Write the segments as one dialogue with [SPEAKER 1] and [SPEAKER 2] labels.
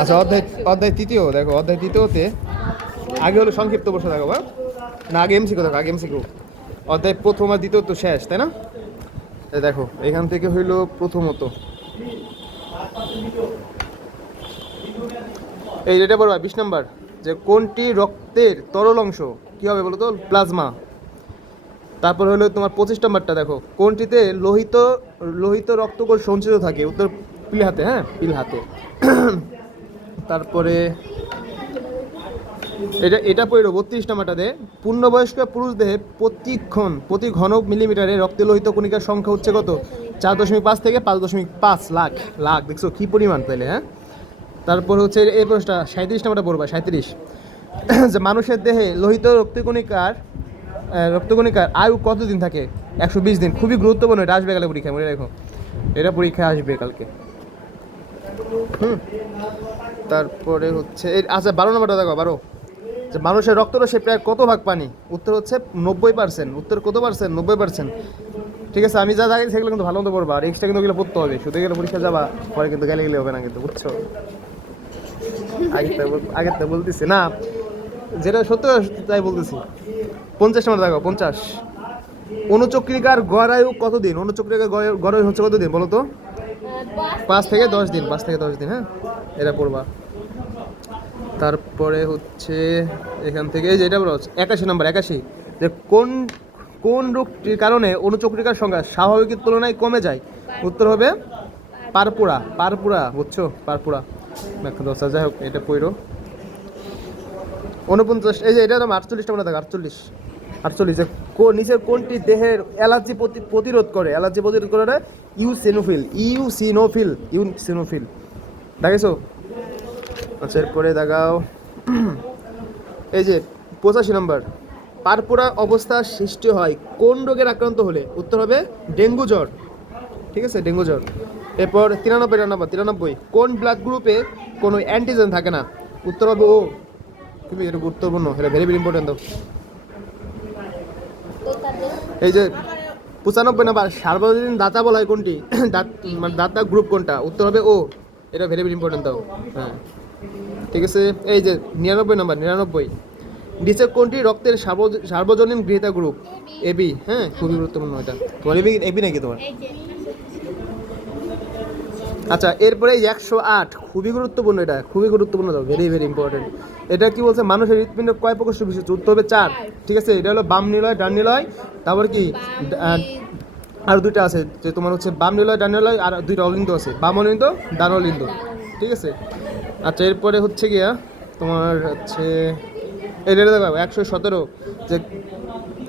[SPEAKER 1] আচ্ছা অধ্যায় অধ্যায় তৃতীয় দেখো অধ্যায় তৃতীয়তে আগে হলো সংক্ষিপ্ত প্রশ্ন দেখো বা? না আগে এমসিকিউ দেখো আগে এমসিকিউ অধ্যায় প্রথম আর দ্বিতীয় তো শেষ তাই না? দেখো এখান থেকে হইল প্রথমত। এই যেটা বলবা বিশ নাম্বার যে কোনটি রক্তের তরল অংশ? কি হবে বলো তো? প্লাজমা। তারপর হলো তোমার পঁচিশ নাম্বারটা দেখো কোনটিতে লোহিত লোহিত রক্তকোষ সঞ্চিত থাকে? উত্তর পিল হাতে হ্যাঁ? পিল হাতে। তারপরে এটা এটা পড়ল বত্রিশ নাম্বারটাতে পূর্ণবয়স্ক পুরুষ দেহে প্রতিক্ষণ, প্রতি ঘন মিলিমিটারে রক্তে লোহিত কণিকার সংখ্যা হচ্ছে কত? চার দশমিক পাঁচ থেকে পাঁচ দশমিক পাঁচ লাখ লাখ। দেখছ, কী পরিমাণ তাইলে হ্যাঁ? তারপর হচ্ছে এই প্রশ্নটা সাঁত্রিশ নাম্বারটা পড়বা সাঁত্রিশ যে মানুষের দেহে লোহিত রক্তকণিকার রক্তকণিকার আয়ু কতদিন থাকে? একশো বিশ দিন। খুবই গুরুত্বপূর্ণ, এটা আসবে কালে পরীক্ষায়, মনে রাখো। এটা পরীক্ষায় আসবে কালকে। হুম। তারপরে হচ্ছে আচ্ছা বারো নম্বরটা দেখো, বারো। যে মানুষের রক্তরসে প্রায় কত ভাগ পানি? উত্তর হচ্ছে নব্বই পার্সেন্ট। উত্তর কত পার্সেন্ট? নব্বই পার্সেন্ট। ঠিক আছে, আমি যা জানি সেগুলো কিন্তু ভালো মতো পড়বা। আর এক্সট্রা কিন্তু ওগুলো পড়তে হবে। শুধু গেলে পরীক্ষা যাবা, পরে কিন্তু গেলে গেলে হবে না কিন্তু, বুঝছ? আগের আগের তো বলতেছি। না, যেটা সত্য তাই বলতেছি। পঞ্চাশ নম্বর দেখো, পঞ্চাশ। অনুচক্রিকার গড় আয়ু কতদিন? অনুচক্রিকার গড়- গড় আয়ু হচ্ছে কতদিন বলো তো? পাঁচ থেকে দশ দিন, পাঁচ থেকে দশ দিন হ্যাঁ? এটা পড়বা। তারপরে হচ্ছে এখান থেকে, এই যে এটা বলো, একাশি নম্বর, একাশি। যে কোন কোন রোগটির কারণে অনুচক্রিকার সংখ্যা স্বাভাবিকের তুলনায় কমে যায়? উত্তর হবে পারপুরা পারপুরা, বুঝছ? পারপুরা। ব্যাখ্যা দশ যাই হোক, এটা পইরো উনপঞ্চাশ এই যে এটা আটচল্লিশটা মনে থাকে, আটচল্লিশ। আটচল্লিশ নিচের কোনটি দেহের অ্যালার্জি প্রতি- প্রতিরোধ করে? অ্যালার্জি প্রতিরোধ করে ইউসিনোফিল ইউসিনোফিল ইউসিনোফিল। দেখেছ আচ্ছা এরপরে দেখাও। এই যে, পঁচাশি নম্বর। পারপুরা অবস্থা সৃষ্টি হয় কোন রোগের আক্রান্ত হলে? উত্তর হবে ডেঙ্গু জ্বর। ঠিক আছে, ডেঙ্গু জ্বর। এরপর তিরানব্বই নম্বর তিরানব্বই। কোন ব্লাড গ্রুপে কোনো অ্যান্টিজেন থাকে না? উত্তর হবে ও। খুবই এটা গুরুত্বপূর্ণ, এটা ভেরি ভেরি ইম্পর্টেন্ট এই যে পঁচানব্বই নাম্বার সার্বজনীন দাতা বলা হয় কোনটি? দাঁত মানে দাতা গ্রুপ কোনটা? উত্তর হবে ও এটা ভেরি ভেরি ইম্পর্টেন্ট দাও। হ্যাঁ। ঠিক আছে? এই যে নিরানব্বই নাম্বার নিরানব্বই। নিচে কোনটি রক্তের সার্বজ- সার্বজনীন গৃহীতা গ্রুপ এবি হ্যাঁ খুবই গুরুত্বপূর্ণ এটা। তোমার এবি এবি নাকি তোমার? আচ্ছা এরপরে একশো আট খুবই গুরুত্বপূর্ণ এটা। খুবই গুরুত্বপূর্ণ দাও ভেরি ভেরি ইম্পর্টেন্ট এটা কি বলছে? মানুষের হৃৎপিণ্ড কয় প্রকোষ্ঠ বিশিষ্ট উত্তর হবে চার। ঠিক আছে? এটা হলো বাম নিলয় ডান নিলয়। তারপর কি? আর দুইটা আছে যে তোমার হচ্ছে বাম নিলয় ডান নিলয় আর দুইটা অলিন্দ আছে। বাম অলিন্দ ডান অলিন্দ। ঠিক আছে? আচ্ছা এরপরে হচ্ছে গিয়া তোমার হচ্ছে এটা দেখো একশো সতেরো যে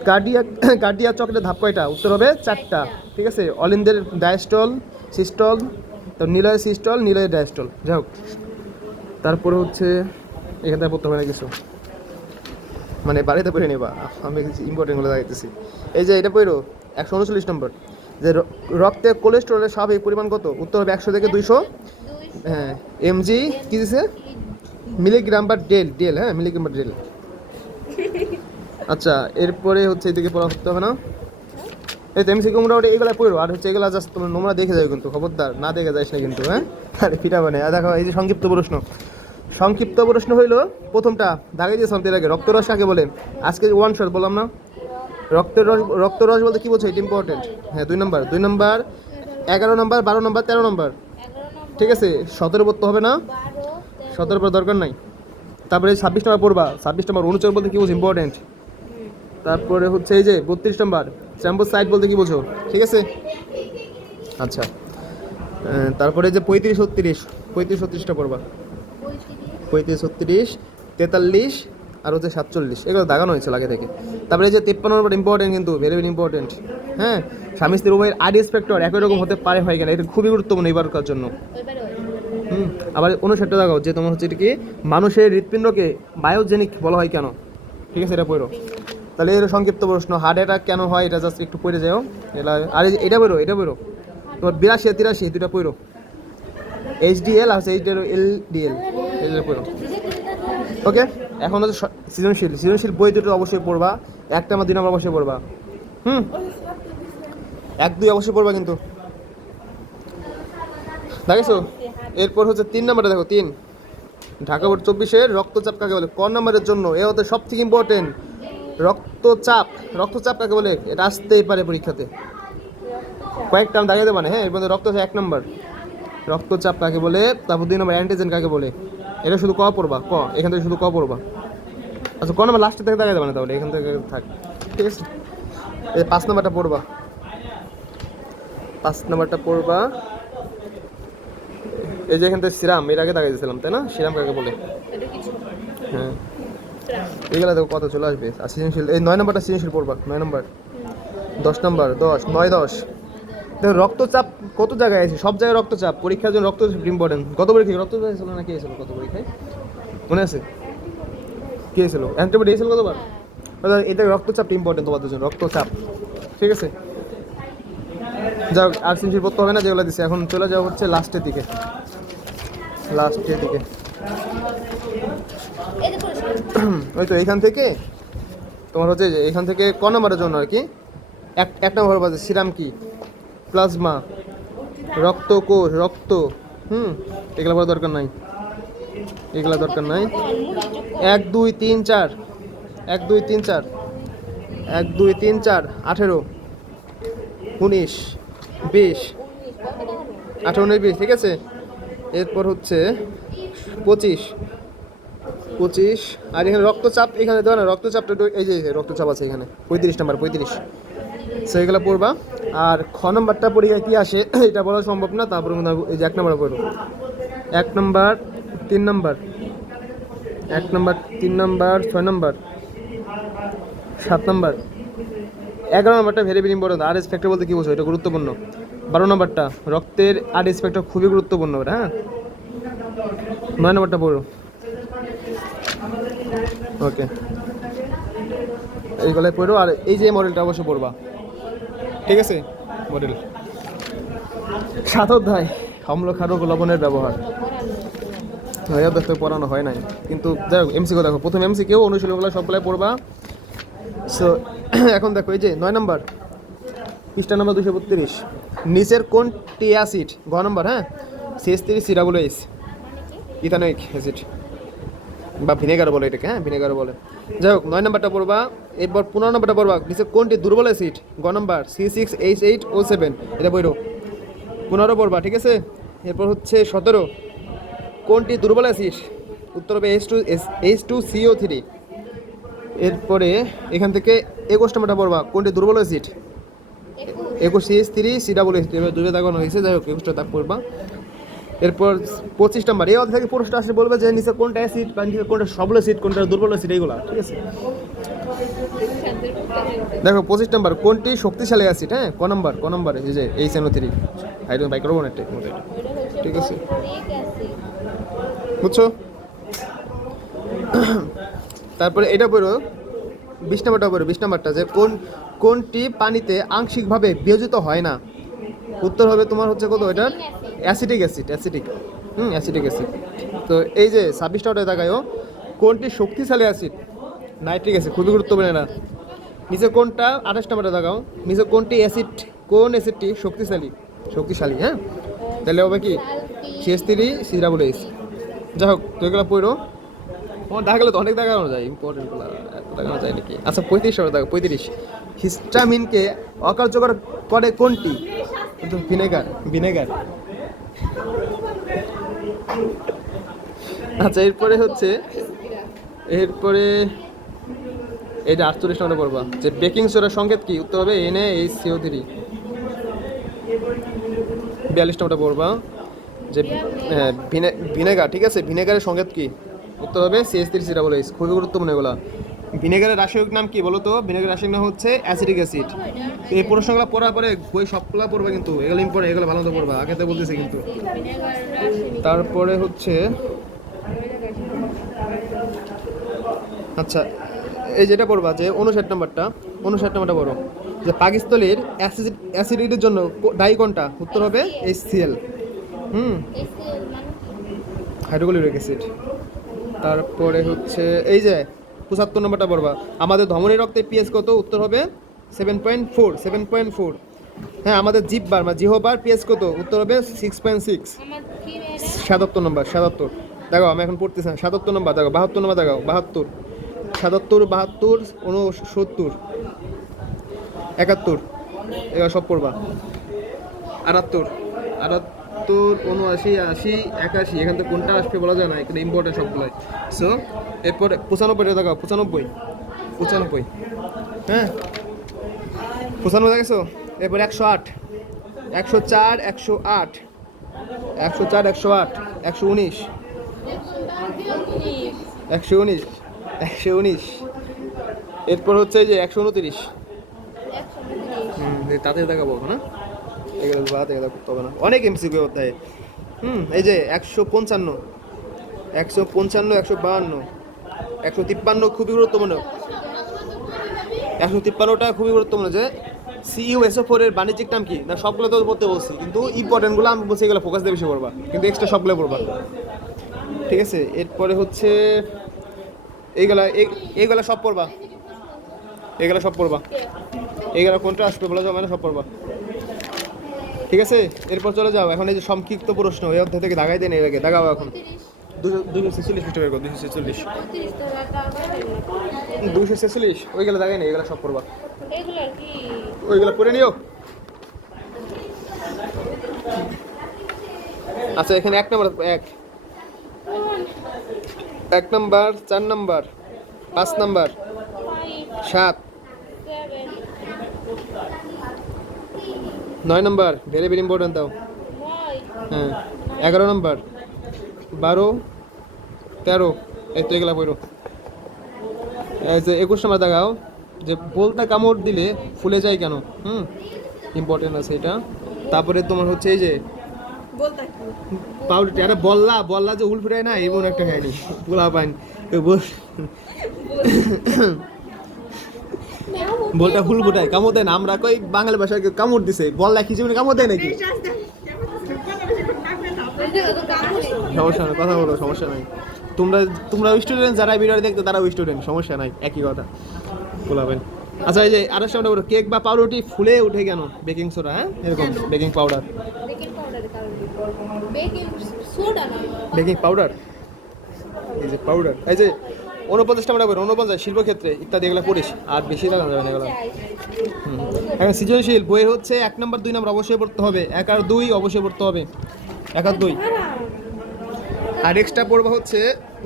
[SPEAKER 1] কার্ডিয়া কার্ডিয়া চক্রের ধাপ কয়টা? উত্তর হবে চারটা। ঠিক আছে? অলিন্দের ডায়াস্টল সিস্টল তো নিলয় সিস্টল নিলয় ডায়াস্টল। যাই হোক। তারপরে হচ্ছে এখান থেকে পড়তে হবে না কিছু মানে বাড়িতে পড়ে নেবা। আমি ইম্পর্টেন্টগুলো দেখাইতেছি। এই যে এটা পড়ো, একশো উনচল্লিশ নম্বর। যে রক্তে কোলেস্টেরলের স্বাভাবিক পরিমাণ কত? উত্তর হবে একশো থেকে দুইশো। হ্যাঁ এমজি কি দিছে? মিলিগ্রাম বা ডেল ডেল হ্যাঁ মিলিগ্রাম বা ডেল আচ্ছা এরপরে হচ্ছে এদিকে পড়া করতে হবে না। এই তো এমসি মোটামুটি এগুলো পড়ো। আর হচ্ছে এগুলো জাস্ট তোমার নোংরা দেখে যাবে কিন্তু, খবরদার। না দেখে যাইস না কিন্তু হ্যাঁ? আরে পিঠা বানে দেখো, এই যে সংক্ষিপ্ত প্রশ্ন। সংক্ষিপ্ত প্রশ্ন হইল, প্রথমটা দাগে দিয়েছিলাম তের আগে রক্তরস কাকে বলে? আজকে ওয়ান শট বললাম না? রক্তের রস রক্তরস বলতে কি বলছে এটা ইম্পর্টেন্ট হ্যাঁ দুই নম্বর দুই নম্বর এগারো নম্বর বারো নম্বর তেরো নম্বর ঠিক আছে, সতেরো পড়তে হবে না। সতেরো পর দরকার নাই। তারপরে ছাব্বিশ নম্বর পড়বা। ছাব্বিশ নম্বর অনুচর বলতে কি বলছে ইম্পর্টেন্ট তারপরে হচ্ছে এই যে, বত্রিশ নম্বর চ্যাম্পো সাইড বলতে কি বোঝো? ঠিক আছে? আচ্ছা। তারপরে যে পঁয়ত্রিশ, ছত্রিশ, পঁয়ত্রিশ, ছত্রিশটা পড়বা।
[SPEAKER 2] পঁয়ত্রিশ,
[SPEAKER 1] ছত্রিশ, তেতাল্লিশ আর হচ্ছে সাতচল্লিশ। এগুলো দাগানো হয়েছিল আগে থেকে। তারপরে এই যে তেপ্পান্ন নম্বর ইম্পর্টেন্ট কিন্তু ভেরি ভেরি ইম্পর্টেন্ট হ্যাঁ? স্বামী স্ত্রীর উভয়ের আইডি স্পেক্টর একই রকম হতে পারে, হয় কেন, এটা খুবই গুরুত্বপূর্ণ এবারকার জন্য। হুম? আবার অনুসারটা দেখাও, যে তোমার হচ্ছে এটা কি, মানুষের হৃৎপিণ্ডকে বায়োজেনিক বলা হয় কেন? ঠিক আছে, এটা পড়ো। তাহলে এর সংক্ষিপ্ত প্রশ্ন হার্ট অ্যাটাক কেন হয়? এটা জাস্ট একটু পড়ে যাও। এটা আর এটা বেরো এটা বেরো তোমার বিরাশি আর তিরাশি দুটা পড়ো। এইচডিএল আর এইচডিএল এল ওকে এখন হচ্ছে সৃজনশীল। সৃজনশীল বই দুটো অবশ্যই পড়বা। একটা আমার দুই নম্বর অবশ্যই পড়বা। হুম? এক, দুই অবশ্যই পড়বা কিন্তু। দেখেছ? এরপর হচ্ছে তিন নাম্বারে দেখো, তিন। ঢাকা বোর্ড চব্বিশের রক্তচাপ কাকে বলে? ক নাম্বারের জন্য? এ হতে সব থেকে ইম্পর্টেন্ট রক্তচাপ। রক্তচাপ কাকে বলে? এটা আসতেই পারে পরীক্ষাতে। কয়েকটা আমি দাঁড়িয়ে দেবো না হ্যাঁ? এর মধ্যে রক্তচাপ এক নম্বর। রক্তচাপ কাকে বলে? তারপর দুই নম্বর অ্যান্টিজেন কাকে বলে? এটা শুধু ক পড়বা? ক। এখান থেকে শুধু ক পড়বা? আচ্ছা ক নম্বর লাস্টের থেকে দাঁড়িয়ে দেবে না তাহলে এখান থেকে থাক। ঠিক আছে? এই পাঁচ নম্বরটা পড়বা। পাঁচ নম্বরটা পড়বা। এই যে এখান থেকে সিরাম এর আগে দাঁড়িয়ে দিয়েছিলাম তাই না? সিরাম কাকে বলে? হ্যাঁ। এগুলো দেখো কত চলে আসবে। আর সৃজনশীল এই নয় নম্বরটা সৃজনশীল পড়বা নয় নম্বর। দশ নম্বর দশ নয় দশ। দেখো রক্তচাপ কত জায়গায় আছে? সব জায়গায় রক্তচাপ। পরীক্ষার জন্য রক্তচাপ ইম্পর্টেন্ট কত পরীক্ষা রক্তচাপ এসেছিল না কে এসেছিল কত পরীক্ষায়? মনে আছে? কে এসেছিল অ্যান্টিবডি এসেছিল কতবার এটা রক্তচাপটা ইম্পর্টেন্ট তোমাদের জন্য, রক্তচাপ। ঠিক আছে? যাও, আর সৃজনশীল পড়তে হবে না, যেগুলো দিচ্ছে এখন চলে যাওয়া হচ্ছে লাস্টের দিকে। লাস্টের দিকে। ওই তো এইখান থেকে, তোমার হচ্ছে যে এইখান থেকে ক নম্বরের জন্য আর কি? এক এক নম্বর বাজে, সিরাম কি? প্লাজমা, রক্তকোষ, রক্ত, হুম, এগুলো বড় দরকার নাই। এগুলো দরকার নাই। এক, দুই, তিন, চার। এক, দুই, তিন, চার। এক, দুই, তিন, চার, আঠেরো। উনিশ, বিশ, আঠেরো, উনিশ, বিশ, ঠিক আছে? এরপর হচ্ছে পঁচিশ। পঁচিশ, আর এখানে রক্তচাপ, এখানে দেওয়া না, রক্তচাপটা এই যে রক্তচাপ আছে এখানে, পঁয়ত্রিশ নাম্বার, পঁয়ত্রিশ। সেইগুলো পড়বা। আর খ নম্বরটা পরীক্ষায় কী আসে, এটা বলা সম্ভব না, তারপরে এই যে এক নম্বর পড়ো এক নম্বর, তিন নম্বর। এক নম্বর, তিন নম্বর, ছয় নম্বর। সাত নম্বর। এগারো নম্বরটা ভেরি ভেরি ইম্পর্টেন্ট আর ফ্যাক্টর বলতে কী বোঝো এটা গুরুত্বপূর্ণ। বারো নম্বরটা, রক্তের আর ফ্যাক্টর খুবই গুরুত্বপূর্ণ এটা হ্যাঁ? নয় নম্বরটা পড়ো। ওকে এইগুলাই পড়ো, আর এই যে মডেলটা অবশ্যই পড়বা। ঠিক আছে? মডেল। সাত অধ্যায়। অম্ল ক্ষারক লবণের ব্যবহার। হ্যাঁ দেখতে পড়ানো হয় নাই। কিন্তু দেখো এমসিকে দেখো। প্রথম এমসি কেউ অনুশীলনগুলো সবগুলাই পড়বা। সো এখন দেখো এই যে নয় নম্বর। পৃষ্ঠা নম্বর দুশো বত্রিশ। নিচের কোনটি অ্যাসিড? ঘ নম্বর হ্যাঁ? সিএস থ্রি সিরাবুল এইস ইথানোইক অ্যাসিড। বা ভিনেগার বলে এটাকে হ্যাঁ? ভিনেগার বলে। যাই হোক নয় নম্বরটা পড়বা। এরপর পনেরো নম্বরটা পড়বা। নিচে কোনটি দুর্বল অ্যাসিড গ নম্বর C six H eight O seven এটা বইরো পনেরো পড়বা ঠিক আছে? এরপর হচ্ছে সতেরো। কোনটি দুর্বল অ্যাসিড উত্তর হবে H two H two CO three এরপরে এখান থেকে একুশ নম্বরটা পড়বা। কোনটি দুর্বল অ্যাসিড একুশ। CS three C double S এবার দুটো দাগানো হয়েছে। যাই হোক একুশটা দাগ পড়বা। এরপর পঁচিশ নম্বর, এই অধ্যায় থেকে প্রশ্ন আসলে বলবে যে নিচে কোনটা অ্যাসিড বা নিচে কোনটা সবল অ্যাসিড কোনটা দুর্বল অ্যাসিড এইগুলো, ঠিক আছে? দেখো, পঁচিশ নম্বর, কোনটি শক্তিশালী অ্যাসিড হ্যাঁ? ক নাম্বার, ক নম্বর, এই যে এই সেনো থ্রি হাইড্রোজেন বাইকার্বনেট ঠিক আছে? বুঝছ? তারপরে এটা পড়ো বিশ নাম্বারটা পড়ো বিশ নাম্বারটা যে কোন, কোনটি পানিতে আংশিকভাবে বিয়োজিত হয় না? উত্তর হবে তোমার হচ্ছে কত? এটার acidic acid acidic hmm acidic acid. তো এই যে ছাব্বিশটা ওটা দেখায়ও কোনটি শক্তিশালী অ্যাসিড? নাইট্রিক অ্যাসিড, খুবই গুরুত্বপূর্ণ না নিচে কোনটা? আঠাশ নম্বরটা দেখাও নিচে কোনটি অ্যাসিড, কোন অ্যাসিডটি শক্তিশালী? শক্তিশালী হ্যাঁ? তাহলে হবে কি? সিএস থ্রি সিরাবুল এইস যাই হোক, তো এগুলো পড়ো। তোমার দেখা গেলে তো অনেক দেখানো যায় ইম্পর্টেন্টগুলো এত দেখানো যায় নাকি? আচ্ছা পঁয়ত্রিশ হবে দেখো পঁয়ত্রিশ। হিস্টামিনকে অকার্যকর করে কোনটি? Vinegar vinegar. আচ্ছা এরপরে হচ্ছে, এরপরে এটা আটচল্লিশ নম্বরে পড়বা, যে বেকিং সোডার সংকেত কি? উত্তর হবে এন এইচ সিও থ্রি বিয়াল্লিশ নম্বরটা পড়বা, যে হ্যাঁ ভিনে- ভিনেগার, ঠিক আছে? ভিনেগারের সংকেত কি? উত্তর হবে সিএস থ্রি সিটা বলে খুবই গুরুত্বপূর্ণ এগুলো। ভিনেগারের রাসায়নিক নাম কি বলো তো? ভিনেগারের রাসায়নিক নাম হচ্ছে অ্যাসিডিক অ্যাসিড। এই প্রশ্নগুলো পড়ার পরে বই সবগুলো পড়বা কিন্তু এগুলো ইম্পর্টেন্ট এগুলো ভালো মতো পড়বা। আগে তো বলতেছি কিন্তু। তারপরে হচ্ছে আচ্ছা এই যেটা পড়বা যে উনষাট নম্বরটা উনষাট নম্বরটা পড়ো। যে পাকিস্তলের অ্যাসিড অ্যাসিডিটির জন্য দায়ী কোনটা? উত্তর হবে এইচ সিএল হুম? Hydrochloric acid. তারপরে হচ্ছে এই যে পঁচাত্তর নম্বরটা পড়বা। আমাদের ধমনী রক্তে পিএস কত? উত্তর হবে seven point four seven point four হ্যাঁ আমাদের জিপবার বা জিহোবার পিএস কত? উত্তর হবে সিক্স পয়েন্ট সিক্স সাতাত্তর নম্বর সাতাত্তর। দেখো আমি এখন পড়তেছি না। সাতাত্তর নম্বর দেখো বাহাত্তর নম্বর দেখো বাহাত্তর। সাতাত্তর বাহাত্তর উনসত্তর একাত্তর। এবার সব পড়বা। আটাত্তর। আটাত্তর। উনআশি, আশি, একাশি, এখান থেকে কোনটা আসবে বলা যায় না, এখানে ইম্পর্টেন্ট সবগুলোই। সো এরপরে পঁচানব্বইটা দেখো পঁচানব্বই পঁচানব্বই। হ্যাঁ? পঁচানব্বই দেখেছ? এরপর একশো আট, একশো চার, একশো আট, একশো চার, একশো আট, একশো উনিশ একশো উনিশ একশো উনিশ। এরপর হচ্ছে যে একশো উনত্রিশ। হুম, তাতে দেখাবো না এগুলো বাদ, এগুলো করতে অনেক এমসিকিউ হুম, এই যে একশো পঞ্চান্ন একশো পঞ্চান্ন, একশো বাহান্ন, একশো তিপ্পান্ন খুবই গুরুত্বপূর্ণ। একশো তিপ্পান্নটা খুবই গুরুত্বপূর্ণ যে সিইউ এসও ফোর এর বাণিজ্যিক নাম কি? না, সবগুলো তো পড়তে বলছি, কিন্তু ইম্পর্টেন্টগুলো আমি বলছি, এগুলো ফোকাস দিয়ে বেশি পড়বা, কিন্তু এক্সট্রা সবগুলো পড়বা। ঠিক আছে, এরপরে হচ্ছে এইগুলা এই- এইগুলা সব পড়বা। এগুলো সব পড়বা। এইগুলো কোনটা আসবে বলে যাও মানে সব পড়বা। ঠিক আছে? এরপর চলে যাও। এখন এই যে সংক্ষিপ্ত প্রশ্ন, এই অধ্যায় থেকে দাগাই দেন এটাকে দাগাও এখন। দুশো ছেচল্লিশ করো দুশো ছেচল্লিশ। দুশো ছেচল্লিশ, ওইগুলো এগুলো সব ওইগুলো পড়ে নিও। আচ্ছা এখানে এক নম্বর, এক। এক নাম্বার, চার নাম্বার, পাঁচ নাম্বার, সাত। নয় নম্বর ভেরি ভেরি ইম্পর্টেন্ট দাও। হ্যাঁ এগারো নম্বর বারো তেরো এই তো এগুলা পড়ো। এই যে একুশ নাম্বার দেখাও যে বলতা কামড় দিলে ফুলে যায় কেন? হুম ইম্পর্টেন্ট আছে এটা। তারপরে তোমার হচ্ছে এই যে পাউডার আরে বললা বললা যে উল ফুটায় না এমন একটা খায়নি পোলা পাইন বলটা ফুল ফুটায় কামড় দেয় না। আমরা কই বাঙালি ভাষায় কামড় দিছে বললা কি জীবনে কামড় দেয় নাকি? সমস্যা নাই কথা বলো সমস্যা নাই। তোমরা তোমরা স্টুডেন্ট যারা ভিডিও দেখতো তারা স্টুডেন্ট সমস্যা নাই একই কথা। বলাবেন আচ্ছা এই যে আরও সামনে বলো কেক বা পাউরুটি ফুলে উঠে কেন? বেকিং সোডা হ্যাঁ? এরকম বেকিং পাউডার
[SPEAKER 2] বেকিং পাউডারের কারণে বেকিং সোডা না?
[SPEAKER 1] বেকিং পাউডার এই যে পাউডার এই যে উনপঞ্চাশ টাকা করে উনপঞ্চাশ শিল্পক্ষেত্রে ইত্যাদি এগুলো পড়িস আর বেশি টাকা যাবে না এগুলো। এখন সৃজনশীল বইয়ের হচ্ছে এক নম্বর, দুই নম্বর অবশ্যই পড়তে হবে। এক আর দুই অবশ্যই পড়তে হবে। এক আর দুই। আর এক্সট্রা পড়বা হচ্ছে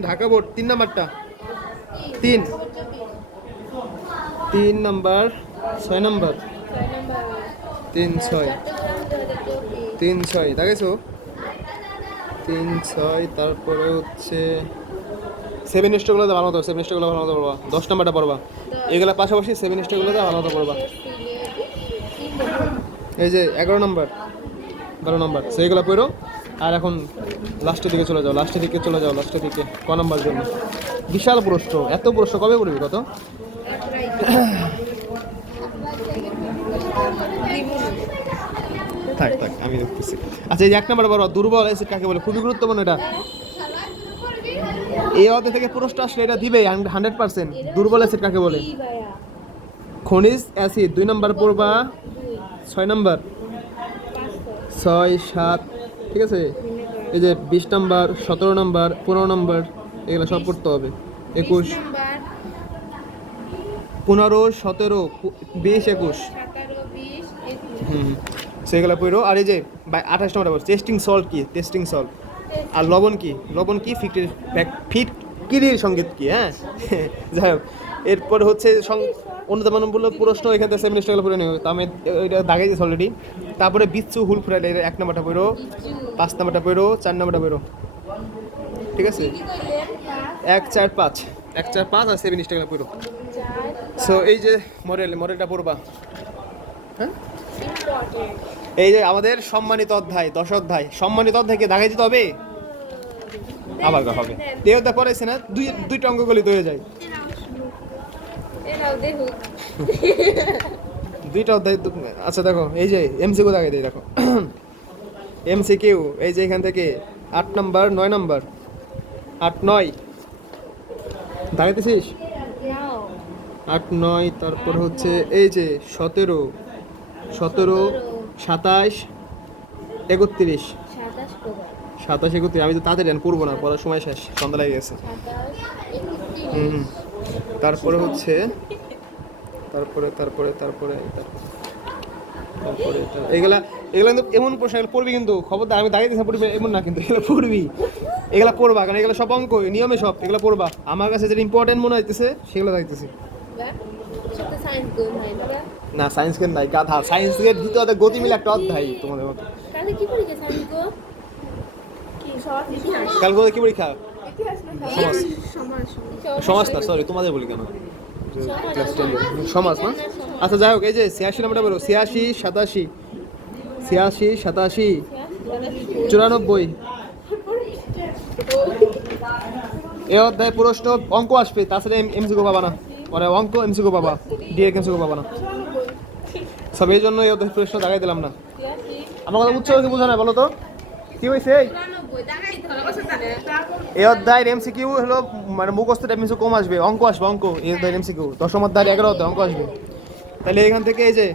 [SPEAKER 1] ঢাকা বোর্ড, তিন নাম্বারটা। তিন। তিন নাম্বার, ছয় নাম্বার। তিন, ছয়। তিন, ছয়। দেখেছ তিন, ছয়। তারপরে হচ্ছে সেভেন স্টোরগুলোতে ভালো মতো সেভেন স্টোরগুলো ভালো মতো পড়বা দশ নাম্বারটা পড়বা। এগুলো পাশাপাশি সেভেন স্টোরগুলোতে ভালো মতো পড়বা। এই যে এগারো নম্বর বারো নম্বর, সেইগুলো পড়ো। আর এখন লাস্টের দিকে চলে যাও, লাস্টের দিকে চলে যাও, লাস্টের দিকে। ক নম্বর জন্য? বিশাল প্রশ্ন, এত প্রশ্ন, কবে পড়বি কত? থাক থাক, আমি দেখতেছি। আচ্ছা এই যে এক নম্বর বড় দুর্বল এসে কাকে বলে, খুবই গুরুত্বপূর্ণ এটা। এই অধ্যায় থেকে প্রশ্ন আসলে এটা দিবে হান্ড্রেড পার্সেন্ট দুর্বল অ্যাসিড কাকে বলে? খনিজ অ্যাসিড দুই নম্বর পড়বা, ছয় নম্বর ছয়, সাত, ঠিক আছে? এই যে বিশ নম্বর সতেরো নম্বর পনেরো নম্বর এগুলো সব পড়তে হবে। একুশ, পনেরো, সতেরো বিশ একুশ
[SPEAKER 2] সতেরো বিশ, একুশ।
[SPEAKER 1] হুম সেগুলো পড়ো। আর এই যে আঠাশ নম্বর টেস্টিং সল্ট কি? টেস্টিং সল্ট আর লবণ কি? লবণ কি? ফিক্টির ফিটকিরির সংগীত কি হ্যাঁ? যাই হোক, এরপর হচ্ছে অনুদানমূলক প্রশ্ন, এখান থেকে সেভেন স্টারগুলো পড়ে তা আমি এটা দাগাই দিয়েছি অলরেডি তারপরে বিচ্ছু হুল ফুরাইলে এক নম্বরটা পড়ো, পাঁচ নম্বরটা পড়ো, চার নম্বরটা পড়ো। ঠিক আছে? এক, চার, পাঁচ। এক, চার, পাঁচ আর সেভেন স্টারগুলো পড়ো। সো এই যে মডেল, মডেলটা পড়বা। হ্যাঁ? এই যে আমাদের সম্মানিত অধ্যায়, দশ অধ্যায়, সম্মানিত অধ্যায়কে দাগাই দিতে হবে? আবার হবে। দেহতা পড়াইছে না, দুই দুইটা অঙ্কগুলি হয়ে যায়।
[SPEAKER 2] এরাও দেখুক
[SPEAKER 1] দুইটা অধ্যায় আচ্ছা দেখো, এই যে এমসিকিউ দাগাই দেয় দেখো। এমসিকিউ এই যে এখান থেকে আট নাম্বার, নয় নাম্বার। আট নয়। দাগাইতেছিস
[SPEAKER 2] নাও
[SPEAKER 1] আট নয়, তারপর হচ্ছে এই যে সতেরো। সতেরো, সাতাশ, একত্রিশ।
[SPEAKER 2] সাতাশ
[SPEAKER 1] একত্রিশ আমি তো তাড়াতাড়ি আর পড়ব না, পড়ার সময় শেষ, সন্ধ্যা লেগে গেছে। হুম। তারপরে হচ্ছে, তারপরে তারপরে তারপরে তারপরে এগুলা এগুলা কিন্তু এমন প্রশ্ন, এগুলো পড়বি কিন্তু, খবরদার, আমি দাঁড়িয়ে দিতে পড়বি, এমন না কিন্তু, এগুলো পড়বি। এগুলা পড়বা, কারণ এগুলো সব অঙ্ক, নিয়মে সব, এগুলো পড়বা। আমার কাছে যেটা ইম্পর্টেন্ট মনে হইতেছে, সেগুলো দেখতেছি
[SPEAKER 2] না
[SPEAKER 1] সায়েন্স কেন নাই, গাধা। সায়েন্স এর ভিতরে গতি মিলে একটা অধ্যায় তোমাদের মতো।
[SPEAKER 2] কি
[SPEAKER 1] কালকে কি পরীক্ষা? সমাজ
[SPEAKER 2] সমাজ।
[SPEAKER 1] সমাজ না সরি তোমাদের বলি কেন?
[SPEAKER 2] সমাজ,
[SPEAKER 1] না? আচ্ছা যাই হোক এই যে ছিয়াশি নাম্বারটা বলো। ছিয়াশি সাতাশি। ছিয়াশি সাতাশি। চুরানব্বই। এ অধ্যায় প্রশ্ন অঙ্ক আসবে তাছাড়া এম এমসিকো পাবা না। মানে অঙ্ক এমসিকো পাবা ডিএ এমসিকো পাবা না। সব এই জন্য এই অধ্যায় প্রশ্ন দেখাই দিলাম না। আমার কথা বুঝছ কি বুঝো না বলো তো? কি হয়েছে এই? অধ্যায়ের এমসিকিউ হলো মানে মুখস্থ এমসিকিউ কম আসবে, অঙ্ক আসবে, অঙ্ক, এই অধ্যায়ের এমসিকিউ দশম অধ্যায়ের এগারো অধ্যায়, অঙ্ক আসবে। তাহলে এখান থেকে এই যে,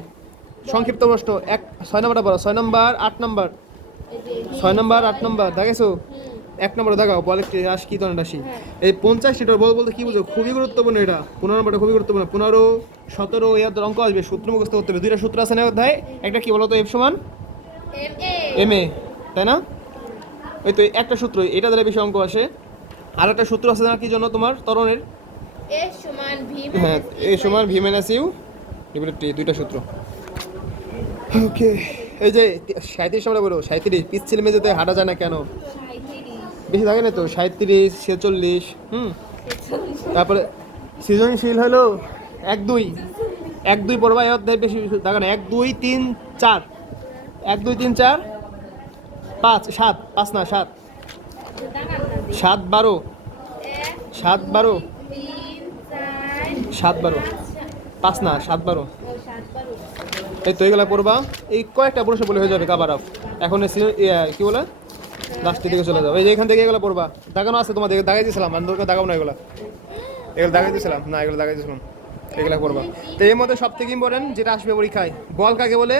[SPEAKER 1] সংক্ষিপ্ত প্রশ্ন, এক, ছয় নম্বরটা বলো ছয় নম্বর, আট নম্বর। ছয় নম্বর, আট নম্বর দেখেছ এক নম্বরে দেখাও বলে রাশি কি ধরনের রাশি এই পঞ্চাশ লিটার বল বলতে কি বুঝো? খুবই গুরুত্বপূর্ণ এটা। পনেরো নম্বরটা খুবই গুরুত্বপূর্ণ। পনেরো, সতেরো, এই অধ্যায়ের অঙ্ক আসবে, সূত্র মুখস্থ করতে হবে। দুইটা সূত্র আছে না অধ্যায়? একটা কি বলতো এফ সমান?
[SPEAKER 2] এম এ
[SPEAKER 1] তাই না? ওই তো একটা সূত্র এটা দ্বারা বেশি অঙ্ক আসে। আর একটা সূত্র আছে না কি জন্য তোমার? তরণের হ্যাঁ এ সমান ভি মাইনাস ইউ টি দুইটা সূত্র। ওকে এই যে সাঁত্রিশ আমরা বলো সাঁত্রিশ পিচ্ছিল মেঝেতে হাঁটা যায় না কেন? বেশি থাকে না তো? সাঁত্রিশ ছেচল্লিশ হুম? তারপরে সৃজনশীল হলো এক দুই। এক দুই পড়বা এই অধ্যায় বেশি থাকে না। এক দুই তিন চার। এক দুই তিন চার। পাঁচ, সাত, পাঁচ না, সাত। সাত বারো। সাত বারো। সাত বারো। পাঁচ না, সাত বারো। এই তো এগুলো পড়বা এই কয়েকটা প্রশ্ন বলে হয়ে যাবে কাবার আপ এখন কি বলে? লাস্টের দিকে চলে যাবে। এই যে এখান থেকে এগুলো পড়বা দাগানো আছে তোমাদের দাগাই দিয়েছিলাম আমি তোকে দাগাবো না এগুলো। এগুলো দাগাই দিয়েছিলাম না, এগুলো দাগাই দিয়েছিলাম এগুলো পড়বা তো এর মধ্যে সব থেকে ইম্পর্টেন্ট যেটা আসবে পরীক্ষায়, বল কাকে বলে?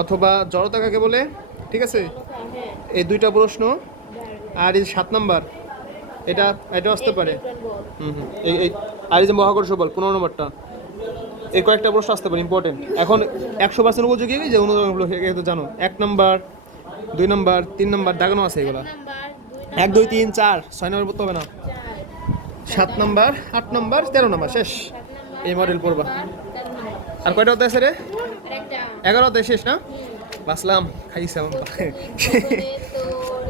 [SPEAKER 1] অথবা জড়তা কাকে বলে? ঠিক আছে? এই দুইটা প্রশ্ন আর এই সাত নাম্বার, এটা এটা আসতে পারে। হুম হুম, এই এই, আর এই যে মহাকর্ষ বল, পনেরো নম্বরটা, এই কয়েকটা প্রশ্ন আসতে পারে ইম্পর্টেন্ট এখন একশো পার্সেন্ট উপযোগী যে অনুদানগুলো তো জানো। এক নাম্বার, দুই নাম্বার, তিন নাম্বার, দাগানো আছে এগুলো। এক, দুই, তিন, চার, ছয় নম্বর পড়তে হবে না। সাত নাম্বার, আট নাম্বার, তেরো নাম্বার, শেষ। এই মডেল পড়বা। আর কয়টা অধ্যায় আছে রে? এগারো অধ্যায় শেষ না? বাসলাম খাইছে আমার
[SPEAKER 2] জীবনে তোর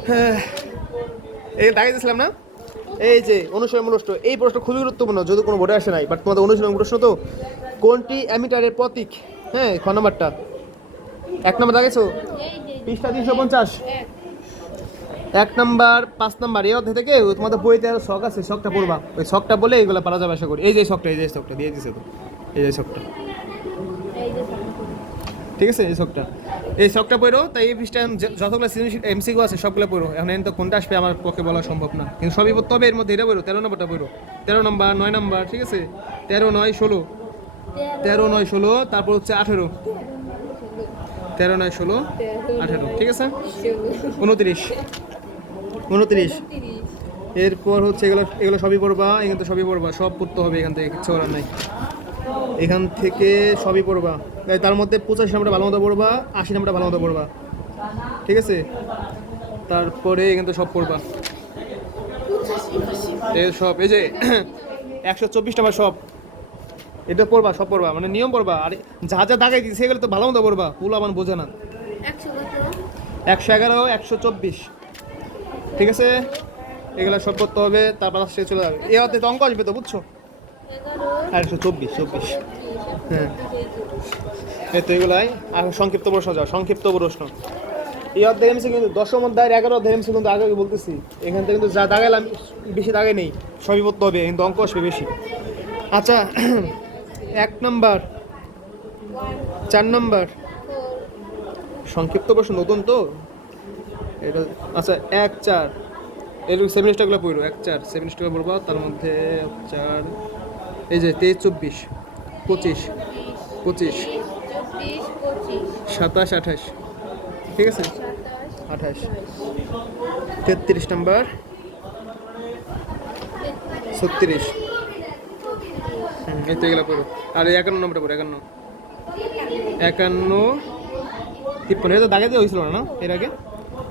[SPEAKER 1] হ্যাঁ। এই দাগাই দিয়েছিলাম না? এই যে অনুসরণ প্রশ্ন এই প্রশ্ন খুবই গুরুত্বপূর্ণ, যদি কোনো বোর্ডে আসে নাই বাট তোমাদের অনুসরণ প্রশ্ন তো, কোনটি অ্যামিটারের প্রতীক? হ্যাঁ খ নম্বরটা। এক নম্বর
[SPEAKER 2] যে
[SPEAKER 1] পৃষ্ঠা তিনশো পঞ্চাশ।
[SPEAKER 2] এক
[SPEAKER 1] নাম্বার, পাঁচ নাম্বার, এই অধ্যায় থেকে তোমাদের বইতে আরও শখ আছে, শখটা পড়বা। ওই শখটা বলে এগুলো পারা যাবে আশা করি। এই যে শখটা, এই যে শখটা, দিয়ে দিছে তো। এই যে শখটা। ঠিক আছে, এই শখটা। এই শখটা পড়ো, তাই এই যে- যতগুলো সৃজনশীল এমসিকিউ আছে, সবগুলো পড়ো। এখন তো কোনটা আসবে আমার পক্ষে বলা সম্ভব না। কিন্তু সবই পড়তে হবে, এর মধ্যে এটা পড়ো, তেরো নম্বরটা পড়ো। তেরো নম্বর, নয় নম্বর, ঠিক আছে? তেরো, নয়, ষোলো। তেরো, নয়, ষোলো, তারপর হচ্ছে আঠেরো। তেরো, নয়, ষোলো, আঠেরো, ঠিক আছে? উনত্রিশ। উনত্রিশ। এরপর হচ্ছে এগুলো এগুলো সবই পড়বা, এখান থেকে সবই পড়বা, সব পড়তে হবে, এখান থেকে কিচ্ছু করার নাই। এখান থেকে সবই পড়বা। তাই তার মধ্যে পঁচাশি নাম্বারটা ভালো মতো পড়বা, আশি নাম্বারটা ভালো মতো পড়বা। ঠিক আছে? তারপরে এখান থেকে সব পড়বা। এই সব, এই যে একশো চব্বিশ নাম্বার সব। এটা পড়বা, সব পড়বা মানে নিয়ম পড়বা। আর যা যা দাগাই দিচ্ছে সেগুলো তো ভালো মতো পড়বা। পুল আমার বোঝে না।
[SPEAKER 2] একশো
[SPEAKER 1] এগারো, একশো চব্বিশ। ঠিক আছে? এগুলো সব করতে হবে, তারপর সে চলে যাবে। এ তো অঙ্ক আসবে তো, বুঝছ? একশো চব্বিশ চব্বিশ। হ্যাঁ। তো এগুলাই। আর সংক্ষিপ্ত প্রশ্ন যাও সংক্ষিপ্ত প্রশ্ন। এই অধ্যায় এমসি কিন্তু দশম অধ্যায়ের এগারো অধ্যায় এমসি কিন্তু আগে বলতেছি। এখান থেকে কিন্তু যা দাগাইলাম বেশি দাগে নেই। সবই পড়তে হবে কিন্তু অঙ্ক আসবে বেশি। আচ্ছা এক নম্বর চার নম্বর। সংক্ষিপ্ত প্রশ্ন নতুন তো? এটা আচ্ছা এক চার। এর সেভেন স্টারগুলো পড়ো এক চার। সেভেন স্টার পড়ব তার মধ্যে চার এই যে তেইশ চব্বিশ পঁচিশ পঁচিশ সাতাশ আঠাশ। ঠিক আছে? আঠাশ। তেত্রিশ নাম্বার। ছত্রিশ। এই তো এগুলো পড়ো। আর এই একান্ন নম্বরটা পড়ো একান্ন। একান্ন তিপ্পান্ন। এটা দাগে দিয়ে হয়েছিল না এর আগে?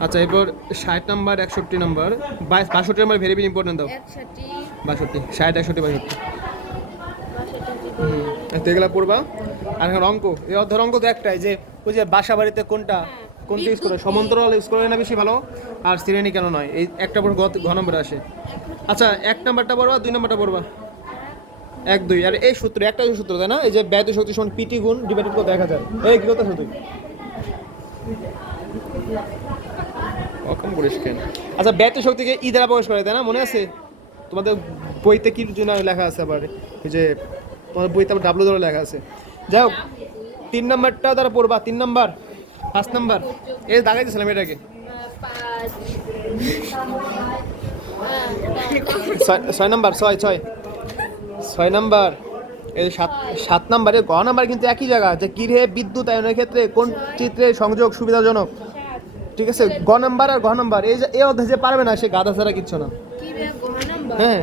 [SPEAKER 1] আচ্ছা এরপর ষাট নাম্বার একষট্টি নাম্বার বাইশ বাষট্টি নাম্বার ভেরি ভেরি ইম্পর্টেন্ট দাও। বাষট্টি ষাট একষট্টি বাষট্টি। তো এগুলো পড়বা? আর এখন অঙ্ক এই অর্ধের অঙ্ক তো একটাই যে ওই যে বাসা বাড়িতে কোনটা কোনটা ইউজ করে? সমান্তরাল ইউজ করে না বেশি ভালো? আর শ্রেণি কেন নয়? এই একটা পর ঘ নম্বরে আসে। আচ্ছা এক নাম্বারটা পড়বা দুই নাম্বারটা পড়বা? এক দুই। আর এই সূত্র একটা সূত্র তাই না? এই যে ব্যয় শক্তি সমান পিটি গুণ ডিভাইডেড করে দেখা যায়। এই কি কথা অকম করিস কেন? আচ্ছা ব্যয় শক্তিকে ই দ্বারা প্রকাশ করে তাই না? মনে আছে? তোমাদের বইতে কি জন্য লেখা আছে আবার? এই যে তোমাদের বইতে আবার ডাব্লু ধরে লেখা আছে। যাই হোক তিন নাম্বারটা তারা পড়বা তিন নাম্বার পাঁচ নাম্বার। এই দাগাই দিয়েছিলাম এটাকে। ছয় নাম্বার ছয় ছয়। ছয় নাম্বার এই সাত সাত নাম্বারে গ নাম্বার কিন্তু একই জায়গা যে গৃহে বিদ্যুৎ আয়নের ক্ষেত্রে কোন চিত্রের সংযোগ সুবিধাজনক? ঠিক আছে? গ নাম্বার আর ঘ নাম্বার এই যে এই অধ্যায় যে পারবে না সে গাধা ছাড়া কিচ্ছু না। হ্যাঁ।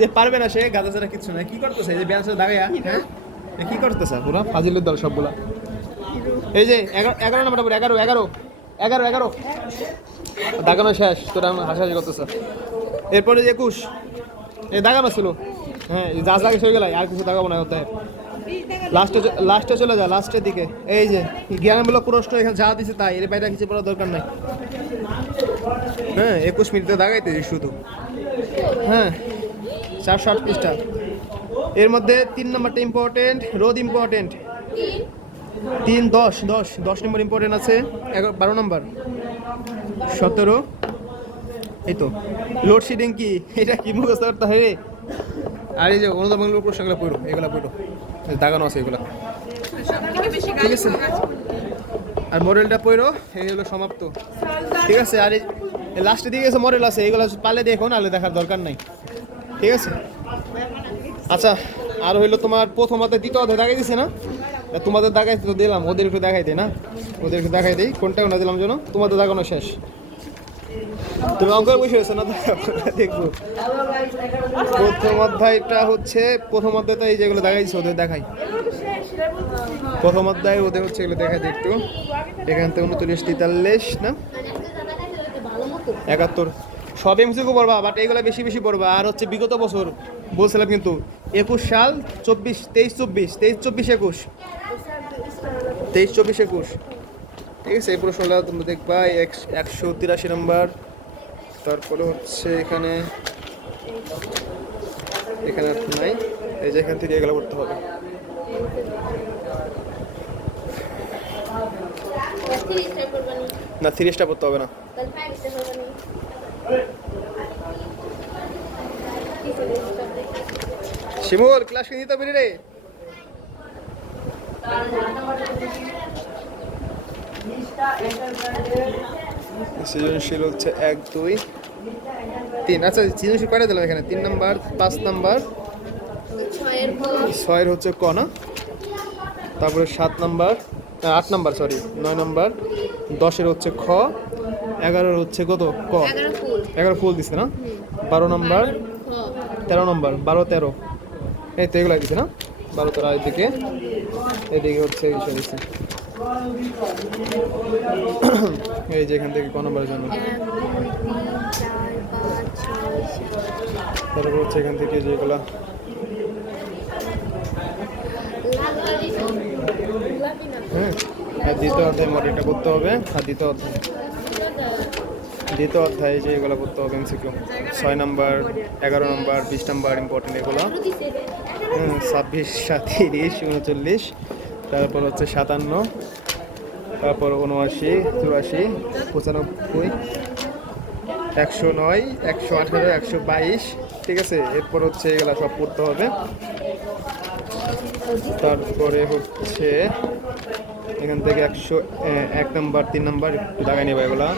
[SPEAKER 1] যে পারবে না সে, গাধা ছাড়া কিচ্ছু না। কি করতেছে? এই যে ব্যান্স দাগাইয়া হ্যাঁ এ কি করতেছে? পুরো ফাজিলের দল সবগুলা। এই যে, এগারো নাম্বারটা পড়ে এগারো এগারো। এগারো এগারো। দাগানো শেষ। তোরা হাসাহাসি করতেছ। এরপরে একুশ। এই দাগানো ছিল হ্যাঁ যা দাগে হয়ে গেল, আর কিছু দাগাবো না ওতে লাস্টে লাস্টে চলে যা লাস্টের দিকে। এই যে, জ্ঞানমূলক প্রশ্ন এখানে যা দিছে তাই। এর বাইরে কিছু পড়ার দরকার নাই। হ্যাঁ একুশ মিনিটে দাগাইতে শুধু। হ্যাঁ। চারশো আট পৃষ্ঠা। এর মধ্যে তিন নম্বরটা ইম্পর্টেন্ট রোদ ইম্পর্টেন্ট
[SPEAKER 2] তিন,
[SPEAKER 1] দশ দশ দশ নম্বর ইম্পর্টেন্ট আছে। এগারো, বারো নম্বর। সতেরো। এই তো। লোডশেডিং কি? এটা কি মুখস্থ করতে হয় রে? আর এই যে অনুদানমূলক প্রশ্নগুলো পড়ো, এগুলো পড়ো। দাগানো আছে এগুলো। ঠিক আছে? আর মডেলটা পড়ো, এই হলো সমাপ্ত। ঠিক আছে? আর লাস্টের দিকে এসে মডেল আছে, এগুলো পালে দেখো, নাহলে দেখার দরকার নাই। ঠিক আছে? আচ্ছা আর হইল তোমার প্রথম হাতে দ্বিতীয় অধ্যায় দেখাই দিছে না? তোমাদের দেখাইতে তো দিলাম, ওদের একটু দেখাই দিই না? ওদের একটু দেখাই দিই, কোনটা না দিলাম যেন তোমাদের দেখানো শেষ। তুমি অঙ্কের বসে হয়েছো না? দেখব। প্রথম অধ্যায়টা হচ্ছে, প্রথম অধ্যায়টা এই যেগুলো দেখাইছে ওদের দেখাই। প্রথম অধ্যায়, ওদের হচ্ছে এগুলো দেখাই একটু। এখান থেকে উনচল্লিশ, তেতাল্লিশ, না? একাত্তর। সব এমসিকিউ পড়বা বাট এগুলো বেশি বেশি পড়বা। আর হচ্ছে বিগত বছর বলছিলাম কিন্তু, একুশ সাল, চব্বিশ, তেইশ চব্বিশ তেইশ, চব্বিশ, একুশ। তেইশ, চব্বিশ, একুশ। ঠিক আছে, এই প্রশ্নটা তোমরা দেখবা একশ- তিরাশি নম্বর। তারপরে হচ্ছে এখানে এখানে নাই। এই যে এখান থেকে এগুলো করতে হবে। না, তিরিশটা পড়তে হবে না। শিমুল ক্লাস কি নিতে পারি রে। সৃজনশীল হচ্ছে এক, দুই, তিন। আচ্ছা সৃজনশীল কয়টা দিলাম এখানে? তিন নাম্বার, পাঁচ নাম্বার,
[SPEAKER 2] ছয়ের
[SPEAKER 1] হচ্ছে ক, না? তারপরে সাত নাম্বার আট নাম্বার সরি নয় নাম্বার, দশের হচ্ছে খ, এগারোর হচ্ছে কত? ক।
[SPEAKER 2] এগারো ফুল
[SPEAKER 1] দিছে না? বারো নম্বর তেরো নম্বর বারো তেরো। এই তো এগুলো দিছে না? বারো তেরো এদিকে এদিকে হচ্ছে দিচ্ছে এই যে এখান থেকে ক নম্বরের জন্য তারপর হচ্ছে এখান থেকে যেগুলো হ্যাঁ আর দ্বিতীয় অধ্যায় মডেলটা করতে হবে। আর দ্বিতীয় অধ্যায় দ্বিতীয় অধ্যায়ে যে এগুলো করতে হবে এমসিকিউ ছয় নাম্বার, এগারো নাম্বার, বিশ নাম্বার ইম্পর্টেন্ট এগুলো। ছাব্বিশ, সাতিরিশ, উনচল্লিশ, তারপর হচ্ছে সাতান্ন, তারপর উনআশি চুরাশি, পঁচানব্বই, একশো নয়, একশো আঠারো, একশো বাইশ, ঠিক আছে? এরপর হচ্ছে এগুলো সব পড়তে হবে। তারপরে হচ্ছে এখান থেকে একশো এক নাম্বার, তিন নাম্বার একটু লাগাই নেব এগুলা।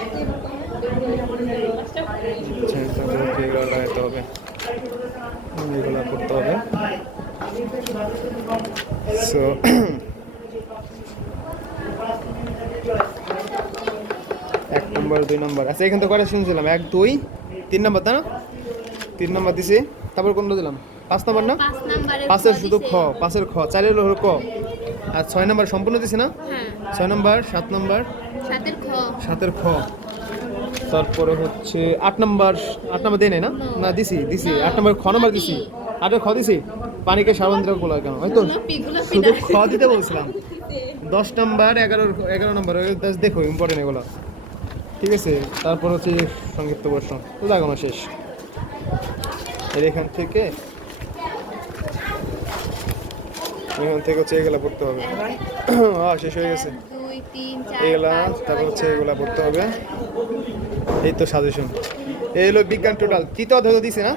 [SPEAKER 1] এগুলো লাগাইতে হবে এগুলো করতে হবে সো নম্বর দুই নম্বর আচ্ছা এখান থেকে কয়টা শুনছিলাম এক দুই তিন নম্বর তাই না? তিন নম্বর দিছি। তারপর কোনটা দিলাম? পাঁচ নম্বর না? পাঁচের শুধু খ পাঁচের খ। চারের হলো ক। আর ছয় নম্বর সম্পূর্ণ দিছি না?
[SPEAKER 2] হ্যাঁ।
[SPEAKER 1] ছয় নম্বর সাত নম্বর?
[SPEAKER 2] সাতের খ।
[SPEAKER 1] সাতের খ। তারপরে হচ্ছে আট নম্বর আট নম্বর দেয় নাই না? না দিছি দিছি। আট নম্বর খ নম্বর দিছি। আটের খ দিছি। পানিকে সার্বন্ত্র গোলা কেন? হয়তো শুধু খ দিতে বলছিলাম। দশ নম্বর এগারো এগারো নম্বর দেখো ইম্পর্টেন্ট এগুলো। ঠিক আছে? তারপর হচ্ছে সংক্ষিপ্ত প্রশ্ন। তো লাগানো শেষ। এর এখান থেকে এখান থেকে হচ্ছে এগুলা পড়তে হবে। হ্যাঁ শেষ হয়ে গেছে। এগুলা তারপর হচ্ছে এগুলা পড়তে হবে। এই তো সাজেশন এই হলো বিজ্ঞান টোটাল তৃতীয় ধরে দিছে না?